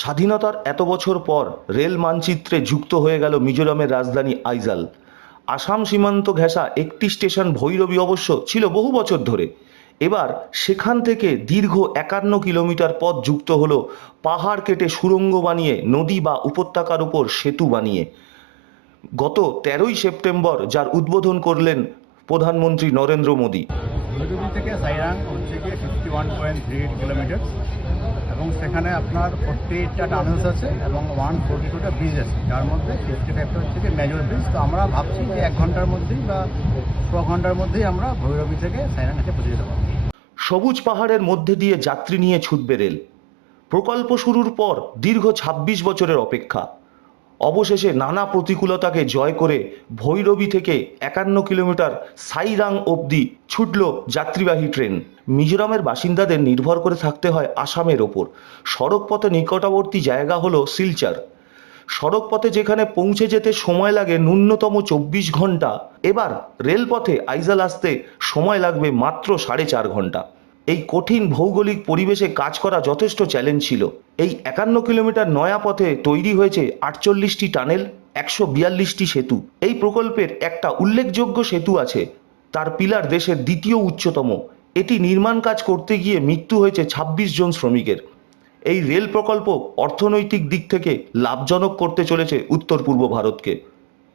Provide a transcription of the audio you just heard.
স্বাধীনতার এত বছর পর রেল মানচিত্রে যুক্ত হয়ে গেল মিজোরামের রাজধানী আইজল। আসাম সীমান্ত ঘেঁষা একটি স্টেশন ভৈরবী অবশ্য ছিল বহু বছর ধরে। এবার সেখান থেকে দীর্ঘ 51 কিলোমিটার পথ যুক্ত হলো পাহাড় কেটে সুড়ঙ্গ বানিয়ে, নদী বা উপত্যকার উপর সেতু বানিয়ে। গত 13ই সেপ্টেম্বর যার উদ্বোধন করলেন প্রধানমন্ত্রী নরেন্দ্র মোদী। ভৈরবী থেকে সাইরাং হচ্ছে গিয়ে 51.38 কিলোমিটার এবং সেখানে আপনার 48টা টানেলস আছে এবং 142টা ব্রিজ আছে, যার মধ্যে 55টা হচ্ছে গিয়ে মেজর ব্রিজ। তো আমরা ভাবছি যে 1 ঘন্টার মধ্যেই বা 1.5 ঘন্টার মধ্যেই আমরা ভৈরবী থেকে সাইরাং এসে পৌঁছে যেতে পারবো। সবুজ পাহাড়ের মধ্যে দিয়ে যাত্রী নিয়ে ছুটবে রেল। প্রকল্প শুরুর পর দীর্ঘ ২৬ বছরের অপেক্ষা অবশেষে নানা প্রতিকূলতাকে জয় করে ভৈরবী থেকে 51 কিলোমিটার সাইরাং অবধি ছুটল যাত্রীবাহী ট্রেন। মিজোরামের বাসিন্দাদের নির্ভর করে থাকতে হয় আসামের ওপর। সড়কপথে নিকটবর্তী জায়গা হলো শিলচর। সড়কপথে যেখানে পৌঁছে যেতে সময় লাগে ন্যূনতম 24 ঘন্টা, এবার রেলপথে আইজল আসতে সময় লাগবে মাত্র 4.5 ঘন্টা। এই কঠিন ভৌগোলিক পরিবেশে কাজ করা যথেষ্ট চ্যালেঞ্জ ছিল। এই 51 কিলোমিটার নয়া পথে তৈরি হয়েছে 48টি টানেল, 142টি সেতু। এই প্রকল্পের একটা উল্লেখযোগ্য সেতু আছে, তার পিলার দেশের দ্বিতীয় উচ্চতম। এটি নির্মাণ কাজ করতে গিয়ে মৃত্যু হয়েছে 26 জন শ্রমিকের। এই রেল প্রকল্প অর্থনৈতিক দিক থেকে লাভজনক করতে চলেছে উত্তর পূর্ব ভারতকে।